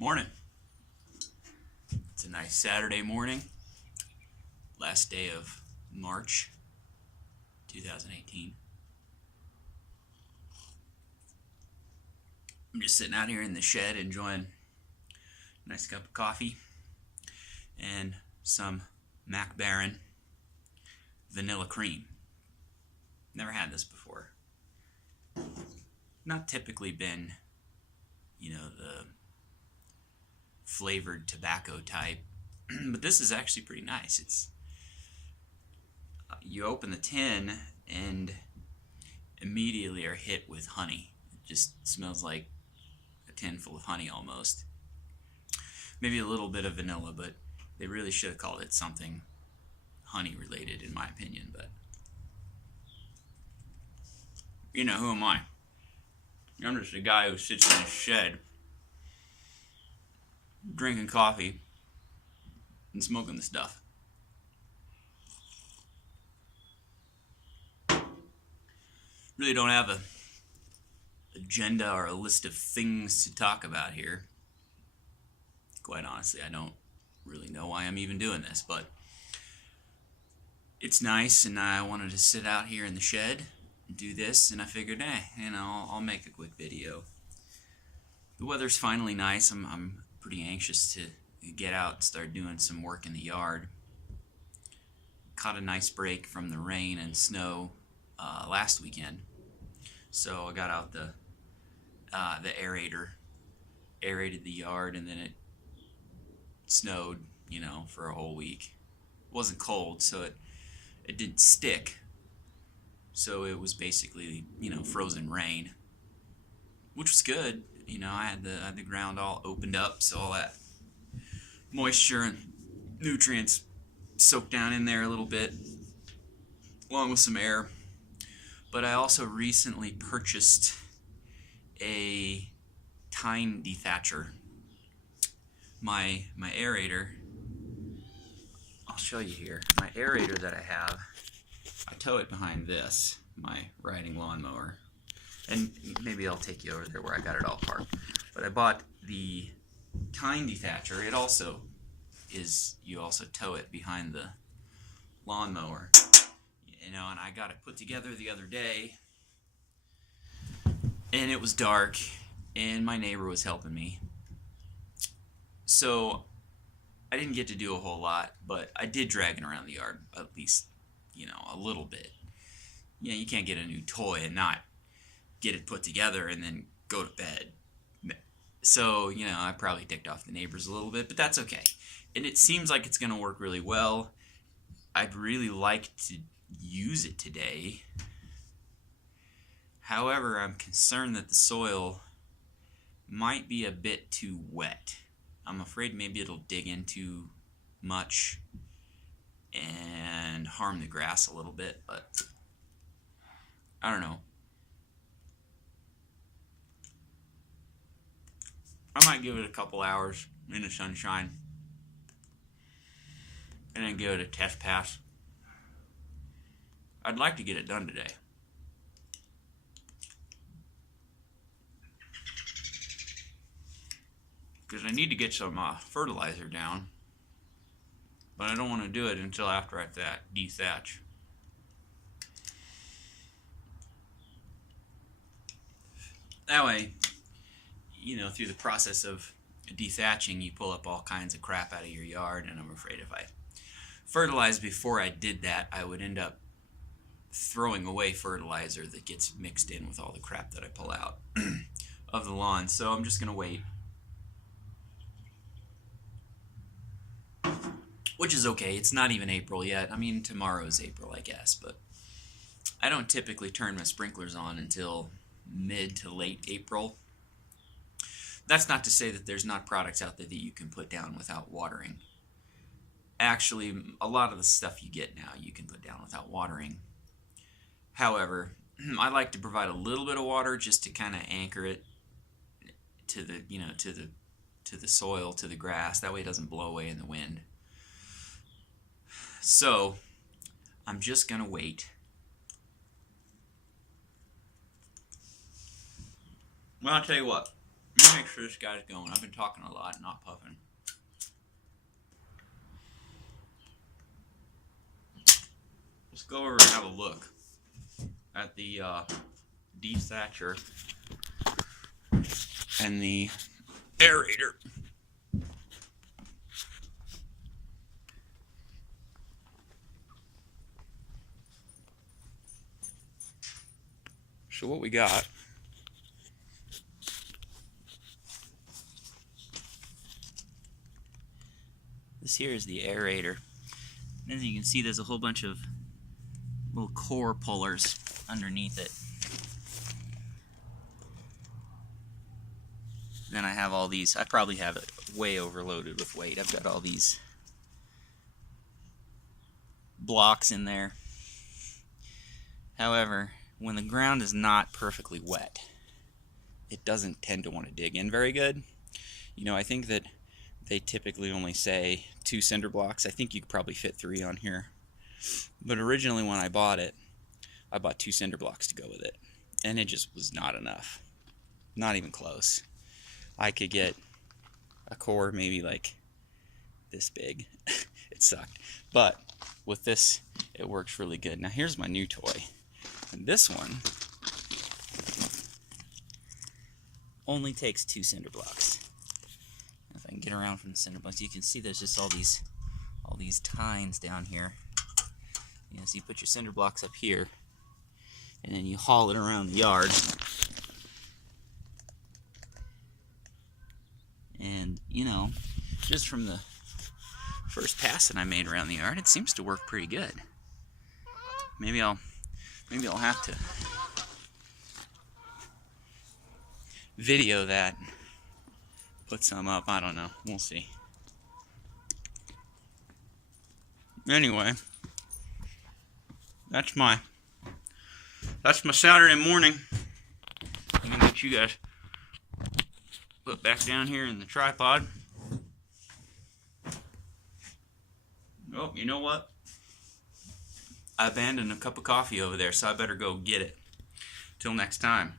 Morning. It's a nice Saturday morning, last day of March 2018. I'm just sitting out here in the shed enjoying a nice cup of coffee and some Baren Vanilla Cream. Never had this before. Not typically been, the flavored tobacco type, but this is actually pretty nice. It's you open the tin and immediately are hit with honey. It just smells like a tin full of honey almost. Maybe a little bit of vanilla, but they really should have called it something honey related in my opinion. But who am I? I'm just a guy who sits in his shed drinking coffee and smoking the stuff. Really don't have a agenda or a list of things to talk about here. Quite honestly, I don't really know why I'm even doing this, but it's nice, and I wanted to sit out here in the shed and do this, and I figured, I'll make a quick video. The weather's finally nice. I'm pretty anxious to get out and start doing some work in the yard. Caught a nice break from the rain and snow last weekend, so I got out the aerator, aerated the yard, and then it snowed, for a whole week. It wasn't cold, so it didn't stick. So it was basically, frozen rain, which was good. I had the ground all opened up, so all that moisture and nutrients soaked down in there a little bit, along with some air. But I also recently purchased a tine dethatcher. My aerator, I'll show you here. My aerator that I have, I tow it behind this, my riding lawnmower. And maybe I'll take you over there where I got it all parked. But I bought the tine dethatcher. It also is, you also tow it behind the lawnmower. And I got it put together the other day. And it was dark, and my neighbor was helping me. So I didn't get to do a whole lot, but I did drag it around the yard, at least, a little bit. You can't get a new toy and not get it put together and then go to bed. So, I probably ticked off the neighbors a little bit, but that's okay. And it seems like it's going to work really well. I'd really like to use it today. However, I'm concerned that the soil might be a bit too wet. I'm afraid maybe it'll dig in too much and harm the grass a little bit, but I don't know. I might give it a couple hours in the sunshine and then give it a test pass. I'd like to get it done today. Because I need to get some fertilizer down, but I don't want to do it until after I dethatch. That way, through the process of dethatching, you pull up all kinds of crap out of your yard, and I'm afraid if I fertilized before I did that, I would end up throwing away fertilizer that gets mixed in with all the crap that I pull out of the lawn. So I'm just going to wait. Which is okay. It's not even April yet. I mean, tomorrow's April, I guess, but I don't typically turn my sprinklers on until mid to late April. That's not to say that there's not products out there that you can put down without watering. Actually, a lot of the stuff you get now you can put down without watering. However, I like to provide a little bit of water just to kind of anchor it to the, to the soil, to the grass. That way it doesn't blow away in the wind. So, I'm just going to wait. Well, I'll tell you what. Let me make sure this guy's going. I've been talking a lot, not puffing. Let's go over and have a look at the dethatcher and the aerator. So what we got this here is the aerator. And as you can see, there's a whole bunch of little core pullers underneath it. Then I have all these, I probably have it way overloaded with weight. I've got all these blocks in there. However, when the ground is not perfectly wet, it doesn't tend to want to dig in very good. You know, I think that they typically only say 2 cinder blocks. I think you could probably fit 3 on here. But originally when I bought it, I bought 2 cinder blocks to go with it. And it just was not enough. Not even close. I could get a core maybe like this big. It sucked. But with this, it works really good. Now here's my new toy. And this one only takes 2 cinder blocks. If I can get around from the cinder blocks, you can see there's just all these tines down here. You know, so you put your cinder blocks up here, and then you haul it around the yard. And you know, just from the first pass that I made around the yard, it seems to work pretty good. Maybe I'll have to video that, put some up, I don't know, we'll see. Anyway, that's my Saturday morning. I'm gonna get you guys put back down here in the tripod. Oh, you know what? I abandoned a cup of coffee over there, so I better go get it. Till next time.